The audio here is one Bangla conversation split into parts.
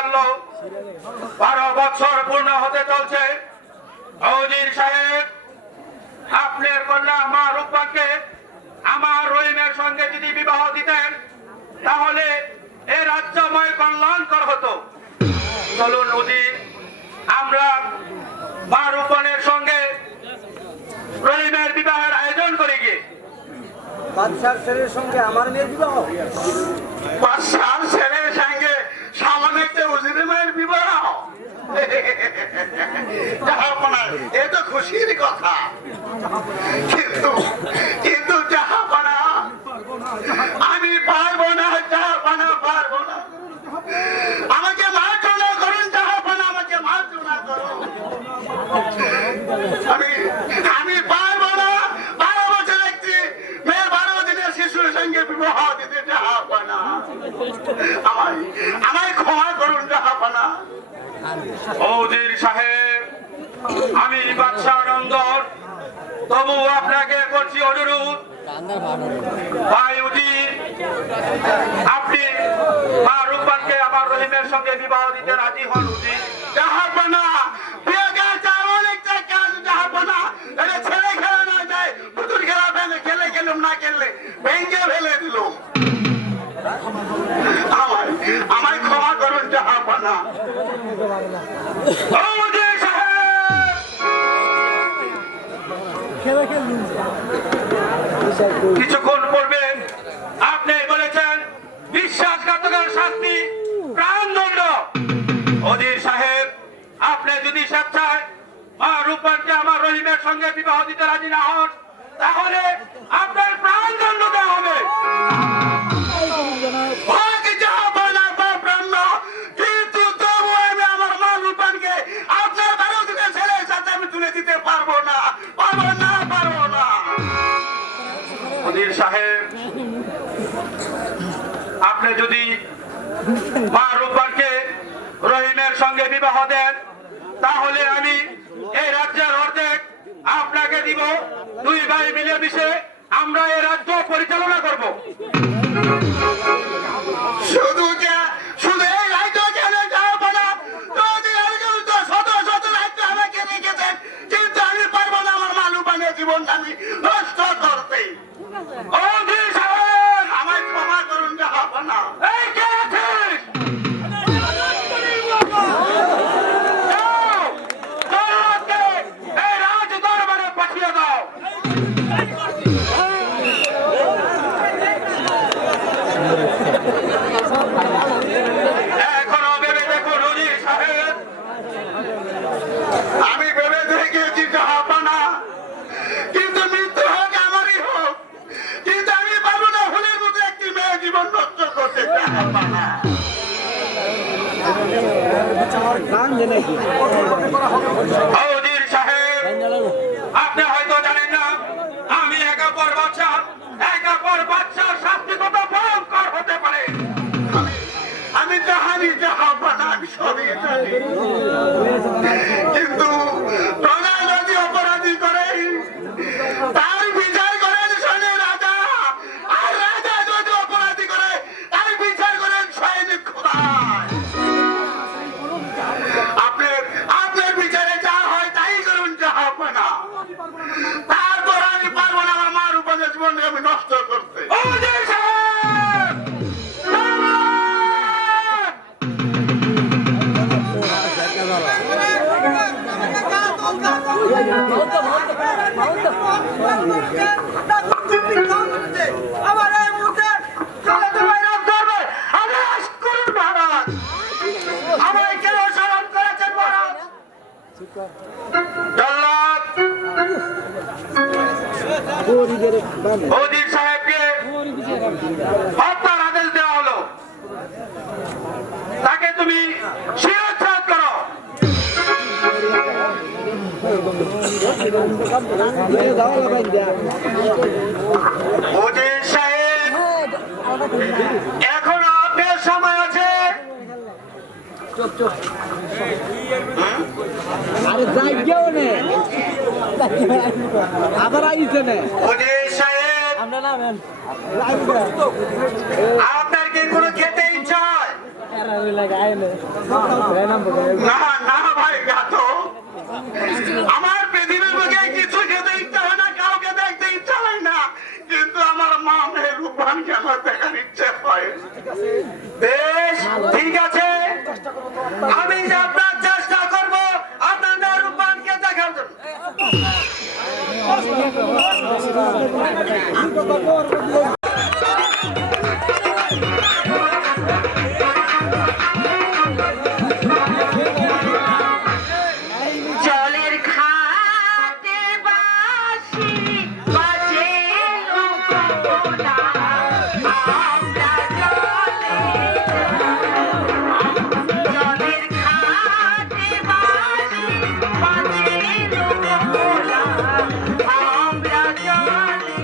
গেল, 12 বছর পূর্ণ হতে চলছে। উজির সাহেব, আপনার কন্যা মা রূপবানকে আমার রহিমের সঙ্গে যদি বিবাহ দিতেন তাহলে এ রাজ্যময় কল্যাণকর হতো। চলুন উজির, আমরা মা রূপবানের সঙ্গে রহিমের বিবাহের আয়োজন করি গিয়ে। বাদশার ছেলের সঙ্গে আমার মেয়ের বিবাহ? বাদশার ছেলের সঙ্গে সামান্য একটা উজিরের মায়ের বিবাহ? এ তো খুশির কথা, কিন্তু জাহাপানা আমি পারবো না, জাহাপানা পারবো না। আমাকে মার্জনা করুন জাহাপানা, আমাকে মার্জনা করুন। আমি পারবো না 12 বছর একটি মেয়ে 12 দিনের শিশুর সঙ্গে বিবাহ দিতে। জাহাপানা আমায় ক্ষমা করুন জাহাপানা। উজির সাহেব, আমি বাদশাহ নন্দর, তবু আপনাকে করছি অনুরোধ। ভাই উজির, আপনি মা রূপবানকে আমার রহিমের সঙ্গে বিবাহ দিতে রাজি হন। উজির জাহাপানা, অনেকটা কাজ জাহাপানা, ছেলে খেলা না যায়, পুতুল খেলা খেলে খেলুম না খেললে ভেঙে ফেলে দিল। আমায় ক্ষমা করুন জাহাপানা। উজির সাহেব, কিছুক্ষণ পূর্বে আপনি বলেছেন বিশ্বাসঘাতকের শাস্তি প্রাণদণ্ড। উজির সাহেব, আপনি যদি স্বেচ্ছায় মা রূপবানকে আমার রহিমের সঙ্গে বিবাহ দিতে রাজি না হন তাহলে আপনার প্রাণদণ্ড দেওয়া হবে। কিন্তু তবু আমি আমার মা রূপবানকে আপনার 12 দিনের ছেলের সাথে আমি তুলে দিতে পারবো না, পারবো না, পারবো না। উজির সাহেব, আপনি যদি মা রূপবানকে রহিমের সঙ্গে বিবাহ দেন তাহলে আমি এই রাজ্যের অর্ধেক আপনাকে দিব। 2 ভাই মিলে মিশে আমরা এই রাজ্য পরিচালনা করব। শুধু এই রাজ্য কেন যাবো না? শত শত রাজ্য আমাকে রেখেছেন, কিন্তু আমি পারবো না আমার মা রূপবানের জীবনটা আমি নষ্ট করতে। উজির সাহেব, আমায় ক্ষমা করুন জাহাপানা। এই কে আছিস? এই রাজ দরবারে পাঠিয়ে দাও। এখনো ভেবে দেখুন উজির সাহেব, আমি ভেবে দেখেছি জাহাপানা, কিন্তু মৃত্যু হোক আমারই হোক, কিন্তু আমি পারবো না ফুলের মতো একটি মেয়ে জীবন নষ্ট করতে। জাহাপানা উজির সাহেব, আপনি হয়তো জানেন না আমি একাপর বাদশার শাস্তি কত ভয়ঙ্কর হতে পারে। আমি জানি জাহাপানা, আমি সবই জানি, কিন্তু প্রজা যদি অপরাধী করে তার বিচার করেন স্বয়ং রাজা, আর রাজা যদি অপরাধী করে তার বিচার করেন স্বয়ং খোদা। আপনার বিচারে যা হয় তাই করুন জাহাপানা। তারপর আমি পারবো না আমার মা রূপবানের জীবনকে আমি নষ্ট করতে। উজির সাহেব, আমার এই মুহূর্তে আমায় কেন স্মরণ করেছেন মহারাজ? জল্লাদ উজির সাহেবকে হত্যার আদেশ দেওয়া হলো। তাকে তুমি শিরচ্ছেদ করো। উজির সাহেব, এখনো আপনার সময় আছে। আরে যাই কেউ নেই, আবার আইছে না। উজির সাহেব, আমরা না আপনার কি কোনো খেতে ইচ্ছা হয়? না না ভাই গাতো আমার পৃথিবীর বুকে কিছু খেতে ইচ্ছা হয় না, কাউকে দেখতে ইচ্ছা হয় না, কিন্তু আমার মা মেয়ের রূপবানকে আমার দেখার ইচ্ছে হয়। বেশ ঠিক আছে, আমি যে আপনার চেষ্টা করব আপনাদের রূপবানকে দেখার জন্য। জলের ঘাটে বাঁশি বাজে লোকনা, আমরা জলের ঘাটে বাঁশি বাজে লোকনা, আমরা জলে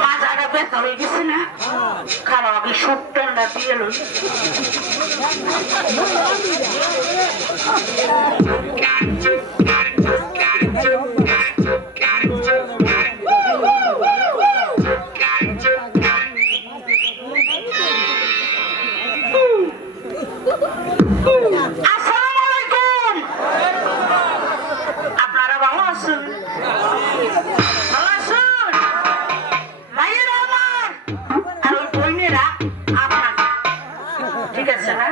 মাথাটা ব্যথা হয়ে গেছে না খারাপ আগে সত্তরটা দিয়ে এলো আসসালামু আলাইকুম আপনারা ভালো আছেন ভালো আছেন ভাইয়েরা আমার আর ওই বোনেরা আপনার ঠিক আছে না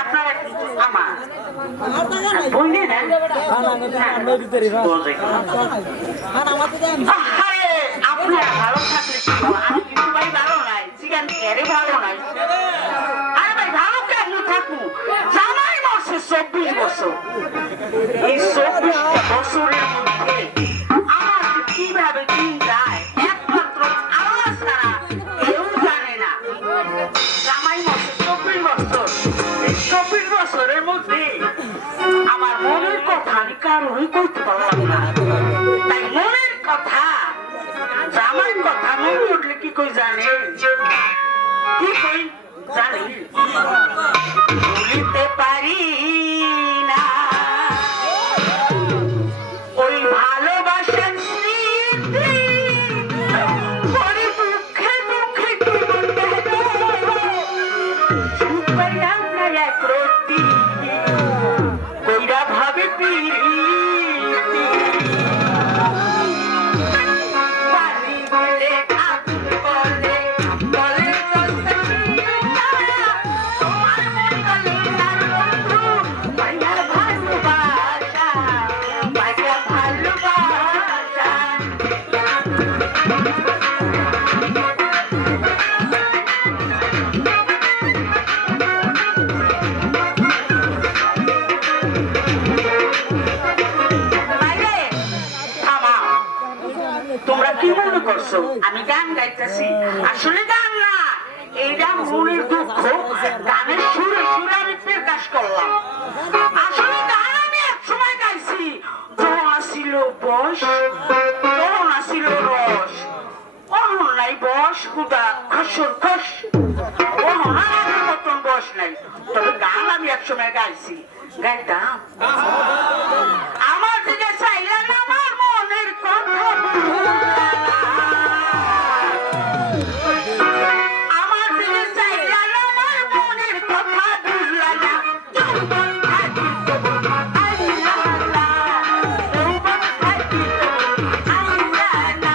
আপনারা আমার বোনেরা আরে আপনারা ভালো থাকলে আমি কিন্তু ভাই ভালো নাই চিকেন এরে ভালো নাই আরে ভাই ভালো কেন থাকবো জামাই মাসে 24 বছর এই 24 বছরের মধ্যে আমার যে কিভাবে দিন যায় একমাত্র আল্লাহ ছাড়া কেউ জানে না জামাই মাসে 24 বছর এই 24 বছরের মধ্যে আমার মনের কথা আমি কারোরই করতে পারলাম না তাই মনের কথা জামাইয়ের কথা মনে উঠলে কি কই জানে কি কই জানি ভুলিতে পারি না ওই ভালোবাসার স্মৃতি পরে দুঃখে দুঃখে জীবন গেল সুখ পাইলাম না এক রতি কইরা ভাবে পিরিতি পানি বলে আগুন বলে বলে তোমার মন গলে তার বন্ধু ভাইয়া ভালোবাসা ভাইয়া ভালোবাসা বাইরে থামাও তোমরা কি মনে করছো আমি গান গাইতেছি আসলে গান না এইটা মনের দুঃখ গানের সুরে সুরে আমি প্রকাশ করলাম আসলে গান আমি এক সময় গাইছি যখন আসিল বস তখন আসিল রস অহন নাই বস কুদা খসর খস অহন আগের মতন বস নাই তবে গান আমি এক সময় গাইছি গাইতাম আমার দিকে চাইলেন আমার মনের কথা আমার দিকে চাইলেন আমার মনের কথা বুঝলা না যৌবন থাকি তবু আইলা না যৌবন থাকি তবু আইলা না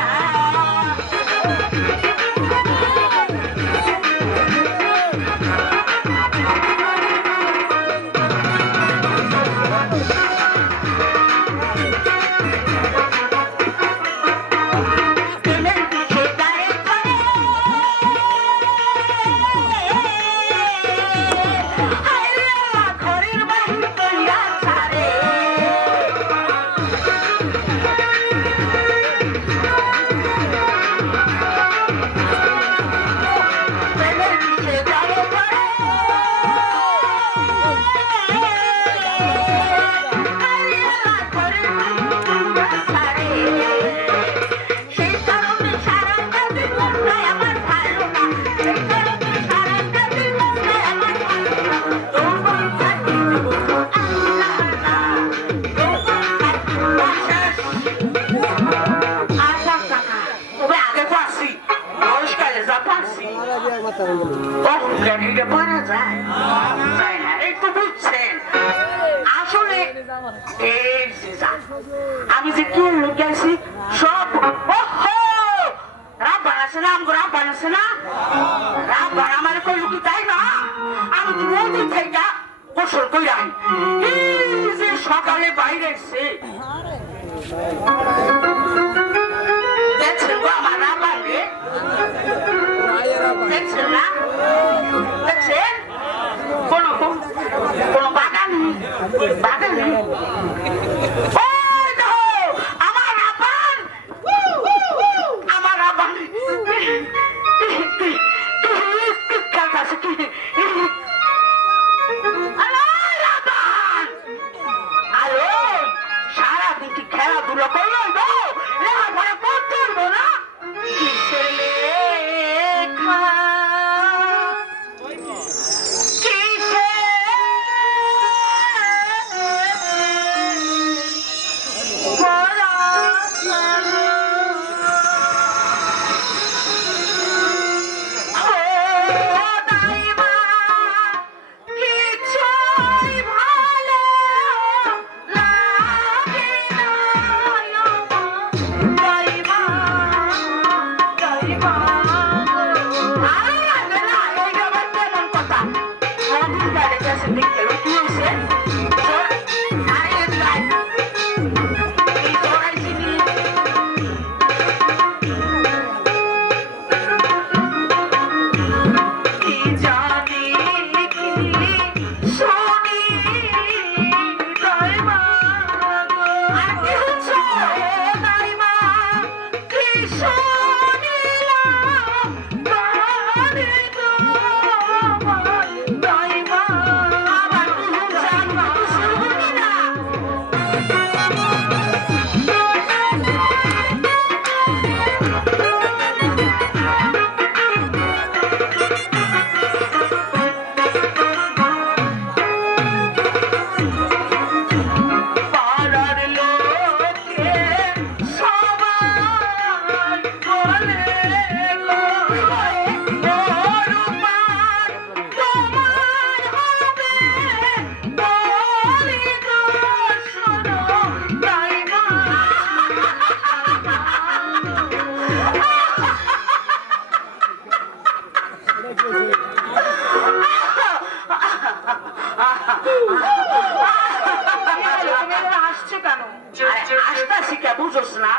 অহংকার এটা পারা যায় তাই না একটু বুঝছেন আসলে এই যে আমি যে কি লোক আছি সব রাব্বার আছে না আমগো রাব্বার আছে না রাব্বার আমার কই লোক তাই না আমি তো নদী থেকে গোসল কই আই এই যে সকালে বাইরে এসে দেখছেন গো আমার রাব্বার রে দেখছেন না দেখছেন কোন বাগান নেই আমার আব্বান সারাদিন কি খেলাধুলা করলো লেখাপড়া করতে হইব না কিসের লেখা আসছে কেন আসতেছি কে বুঝোস না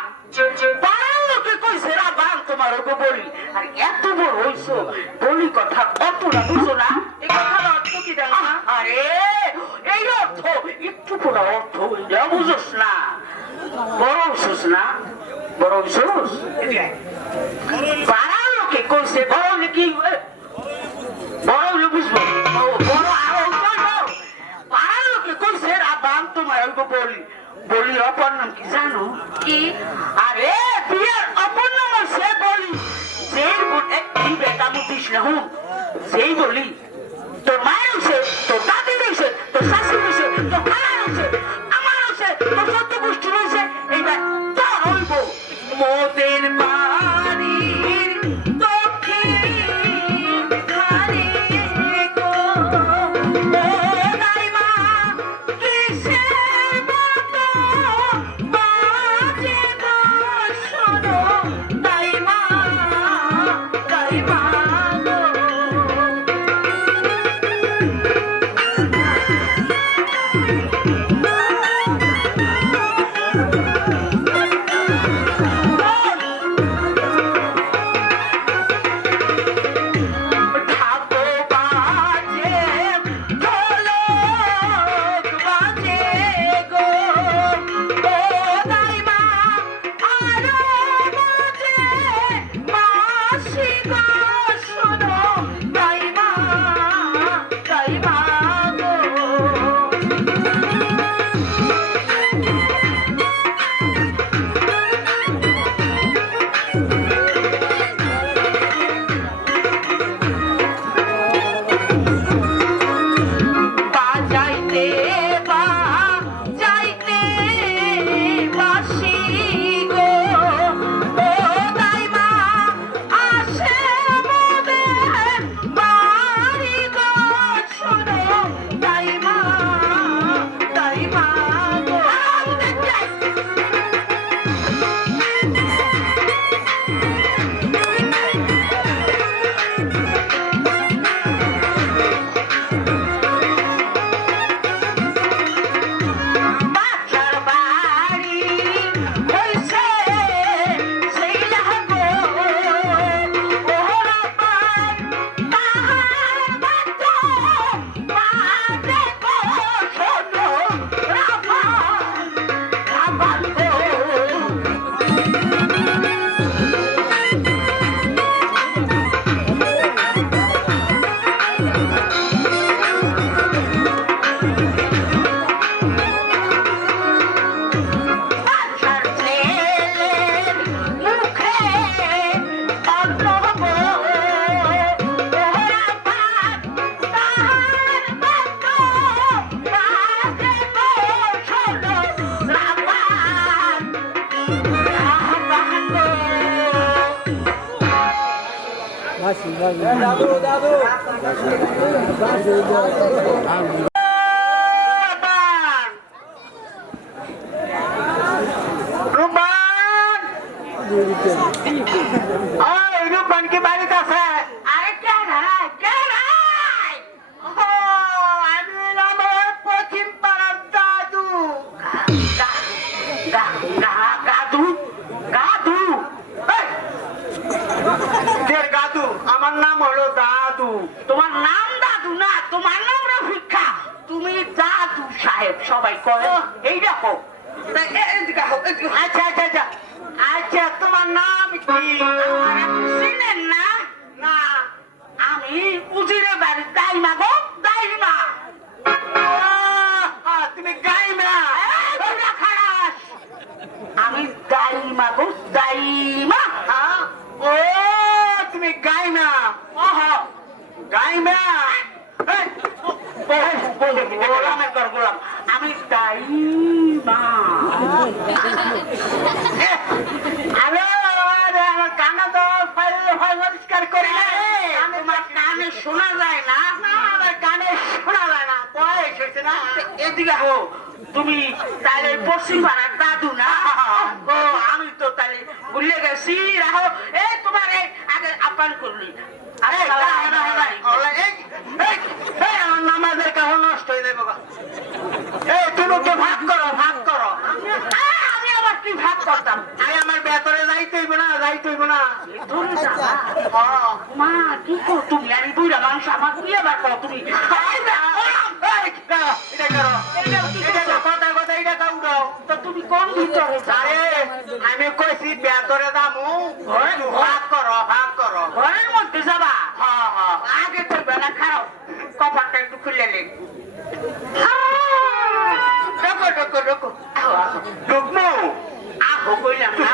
পাড়ার লোকে কইছে রাবান তোমার ওকে বলি আর এত বড় হইছো বলি কথা অতটা বুঝো না এই কথার অর্থ কি জানো না আরে এই অর্থ একটু পুরো অর্থ হইলে বুঝোস না বড় হইছোস না বড় হইছোস পাড়ার লোকে কইছে বড় নাকি বড় হইলে বুঝবো বড় আরো পাড়ার লোকে কইছে রাবান তোমার ওকে বলি বলি অপর নাম কি জানো কি আরে বিয়ের অপর নাম সে বলি যেই একটি বেটা মুতিস না হুম যেই বলি তোর মায়ের হয়েছে তোর দাদির হয়েছে তোর শাশুড়ি হয়েছে তোর খালার হয়েছে আমার হয়েছে তোর সত্য গোষ্ঠী হয়েছে এইবার তোর হইব মোদের বাড়ির দক্ষিণ ধারে গো দাদু দাদু রূপবান ওই রূপবান কি বাড়িতে আছে? আরে কে নাই ও আমি হলাম ওই পশ্চিম পাড়ার দাদু। গাদু গাদু এই, কে দাদু? আমার নাম হলো দাদু। তোমার নাম দাদু না, তোমার নাম রফিকা। তুমি দাদু সাহেব সবাই কয়, এই দেখো। আচ্ছা আচ্ছা আচ্ছা আচ্ছা তোমার নাম কি? আমার আপনি চিনেন না? না আমি উজিরে বাড়ির দাইমা গো, দাইমা। তুমি গাইমা? এই বুড়া খারাস। আমি দাইমা গো, দাইমা। হ্যাঁ? ও তুমি গাইমা? ওহ, গাইমা? গোলামের ঘর গোলাম। আমি দাইমা। আরে আরে আমার কানা তো পরিষ্কার করে তোমার কানে শোনা যায় না? আমার কানে শোনা যায় না, বয়স হয়েছে না। এদিকে হো, তুমি তাহলে পশ্চিম পাড়ার দাদু না? ও আমি তো তাহলে ভুলে গেছি। রাহো, এই তোমার এই আগে আপ্যায়ন করলি। আরে আমার নামাজের কাহ নষ্ট হয়ে যাবে। তুমি ওকে ভাগ করো, ভাগ করো। আমি আবার কি ভাগ করতাম? আরে আমার ভেতরে যাইতে হইব না, যাইতে হইব না। ধরে যাবা? মা কি কো তুমি? আমি বুড়া মানুষ, আমার বিয়ে বার করো তুমি। এটা করো, এটা কথা কথা এটা কাউরাও। তো তুমি কোন ভিতরে আরে আমি কইছি ভেতরে যাবো, ভাগ করো, ভাগ করো। ঘরের মধ্যে যাবা? হ্যাঁ হ্যাঁ আগে তো বেলা খাও, কপালটা একটু খুলে নেই। রকো রকো রকো, আহো আহো ঢুকবো? আহো কইলাম না।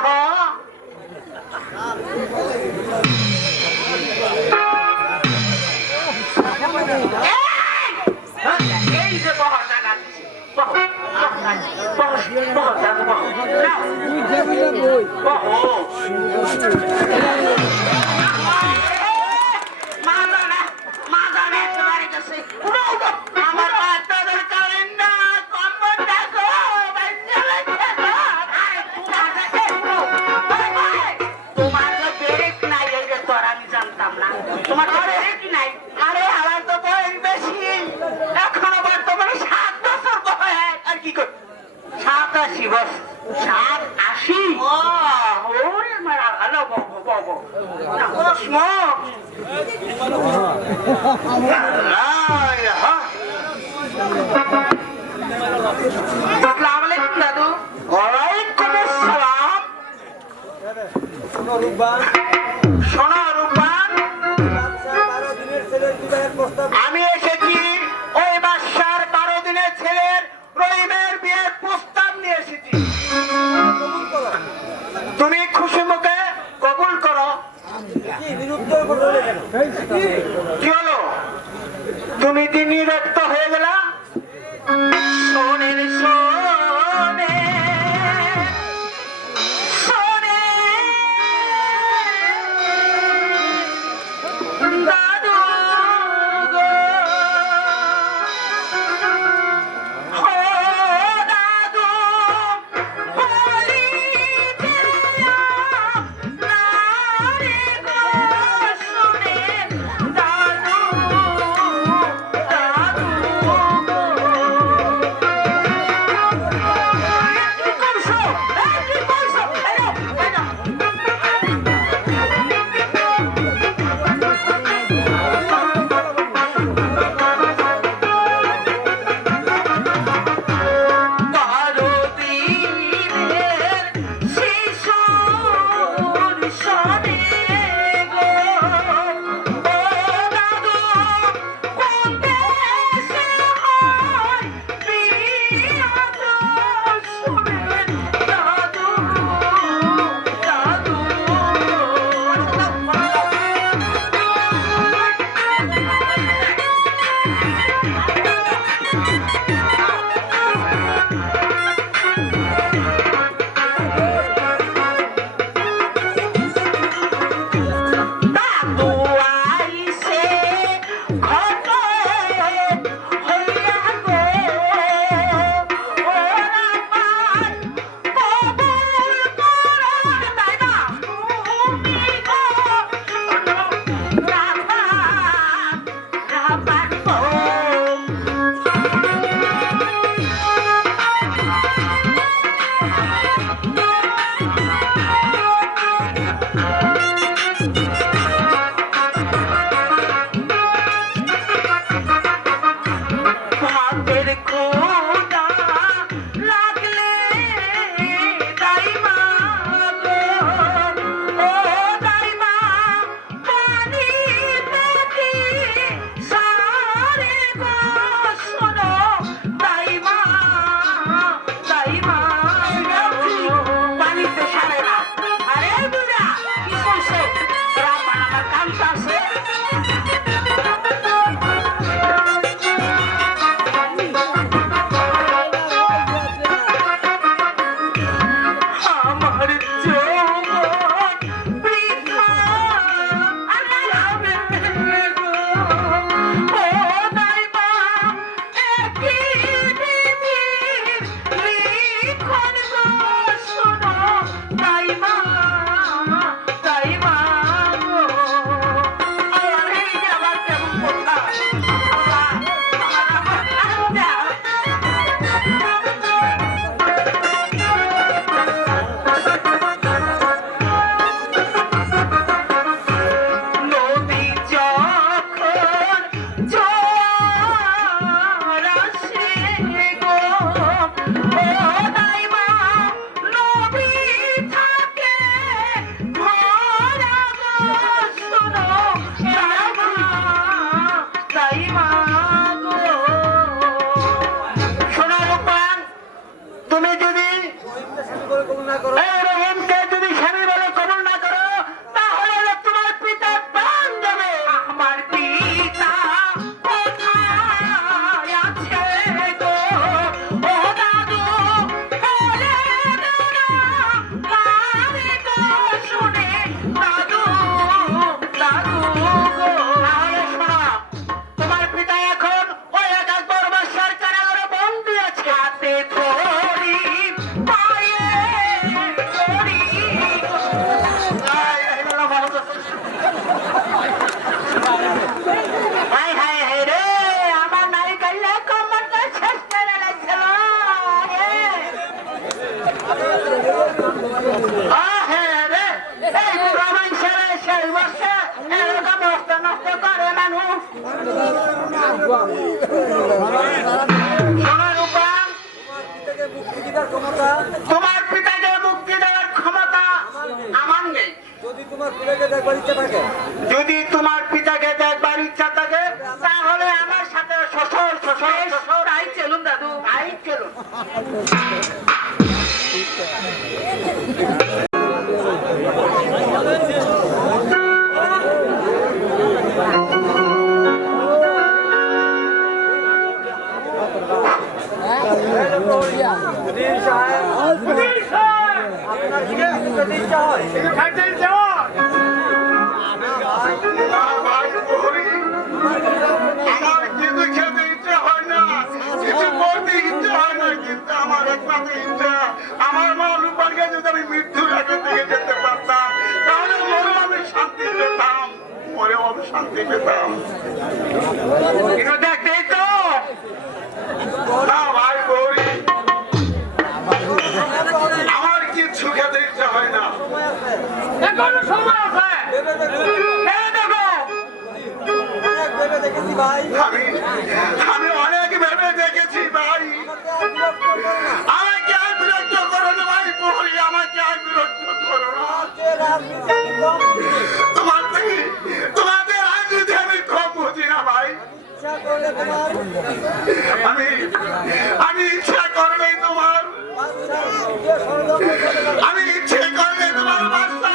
এই যে বহর জায়গা দিছি, বহো বহো বহো জায়গা বহো নাও, বহো। মা জানে একেবারে গেছে। উঠো উঠো, আমার বাচ্চাদের কারেন না, কম্বল দেখো, বাচ্চা দেখো। আরে তোমার কাছে উঠো। তোমার যে ব্রেক নাই, এই যে তোর আমি জানতাম না। তোমার তো ব্রেক নাই। আরে আমার তো বয়স বেশি, এখনো বর্তমানে 7 বছর বয়স। আর কি কর 87 বছর। 87? ও ওরে মারা, আলো বহো বহো। প্রশ্ন আসসালামু আলাইকুম দাদু। ওয়ালাইকুম আসসালাম। রূপবান শোনো রূপবান, বাদশাহ 12 দিনের ছেলের বিবাহের প্রস্তাব আমি এসেছি ওই বাদশার 12 দিনের ছেলের রহিমের বিয়ের প্রস্তাব নিয়ে এসেছি। কবুল করো। তুমি খুশি মুখে কবুল করো। কি বিরুদ্ধে করলে কেন? কি হলো, তুমি দিনই রক্ত হয়ে গেলা? শোনেন শোনে শোনে দাদু গো, ও দাদু বলিতে নারে গো, শোনে দাদু দাদু গো। চাই মা গো। শোনো রূপান, তুমি যদি স্বামী বলে কবুল না করো, এই রহিমকে যদি স্বামী বলে কবুল না করো, তাহলে তোমার পিতা প্রাণ যাবে। আমার পিতা কোথায় আছে গো? ও দাদু, বলে দাদা, আমি তো শুনি দাদু, দাদু গো। তাহলে শোনো, তোমার পিতা এখন ওই 71 বৎসর কারাগারে বন্দী আছে। হাতে ধরি, পায়ে ধরি। হায় হায় হায় রে, আমার নারিকেলের কোমরটা শেষ করে লাগছিল। আহে রে, এই বুড়ো মানুষেরা সেই বসে এরকম নষ্ট নষ্ট করে মানুষ। শোনো রূপান, পিতাকে মুক্তি দিবার ক্ষমতা তোমার পিতাকে মুক্তি দেওয়ার ক্ষমতা আমার নেই। যদি তোমার পিতাকে দেখবার ইচ্ছা থাকে, যদি তোমার পিতাকে দেখবার ইচ্ছা থাকে, তাহলে আমার সাথে শ্বশুর শ্বশুর শ্বশুর আই চলুন দাদু, আই চলুন। উজির সাহেব, আপনার কি যদি ইচ্ছা হয়, না ভাই প্রহরী, আমার কিছু খেতে ইচ্ছে হয় না, কিছু করতে ইচ্ছে হয় না, কিন্তু আমার একমাত্র ইচ্ছা আমার মা রূপাকে যদি আমি মৃত্যুর আগে থেকে যেতে পারতাম, তাহলে মরেও আমি শান্তি পেতাম, মরেও আমি শান্তি পেতাম। কিন্তু দেখতেই তো না ভাই প্রহরী, আমার কিচ্ছু খেতে ইচ্ছে হয় না। সময় আছে, এখনো সময় আছে। ভেবে দেখো, এই দেখো, অনেক ভেবে দেখেছি ভাই, আমি অনেক ভেবে দেখেছি ভাই, আমাকে আর বিরক্ত করো না। আমাকে আর বিরক্ত করো না ভাই প্রহরী, আমাকে আর বিরক্ত করো না। আজকে রাজনীতি আমি কম বুঝি। তোমাদের রাজনীতি আমি কম বুঝি না ভাই। ইচ্ছা করলে তোমার আমি ইচ্ছা করলেই তোমার বাদশার সঙ্গে ষড়যন্ত্র করতে পারবে। আমি ইচ্ছে করলে তোমার বাচ্চা